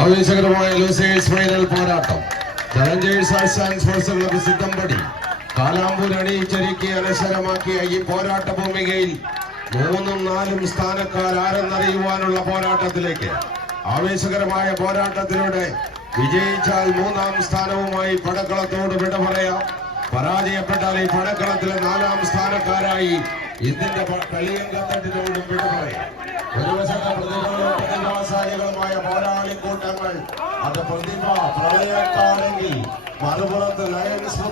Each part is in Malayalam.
ആവേശകരമായ ലൂസേഴ്സ് ഫൈനൽ പോരാട്ടം. Challengers arts and sports club സിദ്ധമ്പടി കാലാമ്പൂർ അണിയിച്ചൊരുക്കി അനശ്വരമാക്കിയ ഈ പോരാട്ട ഭൂമികയിൽ മൂന്നും നാലും സ്ഥാനക്കാർ ആരെന്നറിയുവാനുള്ള പോരാട്ടത്തിലേക്ക്. ആവേശകരമായ പോരാട്ടത്തിലൂടെ വിജയിച്ചാൽ മൂന്നാം സ്ഥാനവുമായി പടക്കളത്തോട് വിട പറയാം പരാജയപ്പെട്ടാൽ ഈ പടക്കളത്തിലെ നാലാം സ്ഥാനക്കാരായി ഇതിന്റെ കളിയങ്കത്തട്ടിനോടും വിട പറയാം ഒരു പോരാളി കൂട്ടങ്ങൾ അത് പ്രതിഭ പ്രളയക്കാണെങ്കിൽ മറുപുറത്ത് ലയൺസ്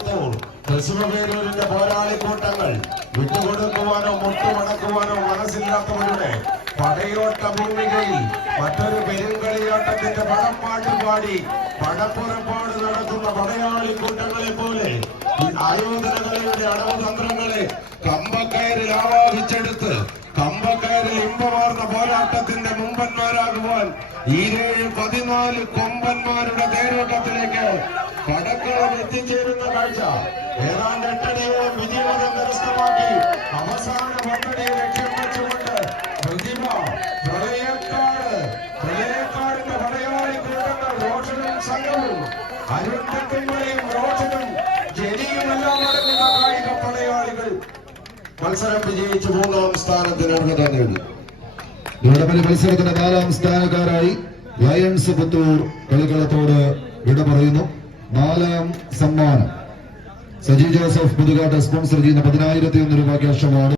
പോരാളി കൂട്ടങ്ങൾ വിട്ടുകൊടുക്കുവാനോ മുട്ടുമടക്കുവാനോ മനസ്സില്ലാത്തവരുടെ പടയോട്ട ഭൂമികയിൽ മറ്റൊരു പെരുങ്കളിയാട്ടത്തിന്റെ പടപ്പാട്ട് പാടി പടപ്പുറപ്പാട് നടത്തുന്ന പടയാളി കൂട്ടങ്ങളെ പോലെ ഈ അടവ് തന്ത്രങ്ങളെ കമ്പക്കയറിൽ ആവാഹിച്ചെടുത്ത് കമ്പക്കയറിൽ ഇമ്പമാർന്ന പോരാട്ടത്തിന്റെ മുമ്പന്മാരാകുവാൻ ഈരേഴ് പതിനാല് കൊമ്പന്മാരുടെ തേരോട്ടത്തിലേക്ക് പടക്കളം എത്തിച്ചേരുന്ന കാഴ്ച ഏതാണ്ട് എട്ടടിയോളം വിജയവാദം കരസ്ഥമാക്കി അവസാന മൂന്നാം സ്ഥാനത്തിന് അർഹത നാലാം സ്ഥാനക്കാരായി ലയൺസ് പുത്തൂർ കളിക്കളത്തോട് വിട പറയുന്നു. നാലാം സമ്മാനം. സജി ജോസഫ് പുതുകാട്ട് സ്പോൺസർ ചെയ്യുന്ന പതിനായിരത്തി ഒന്ന് രൂപ ക്യാഷ് അവാർഡ്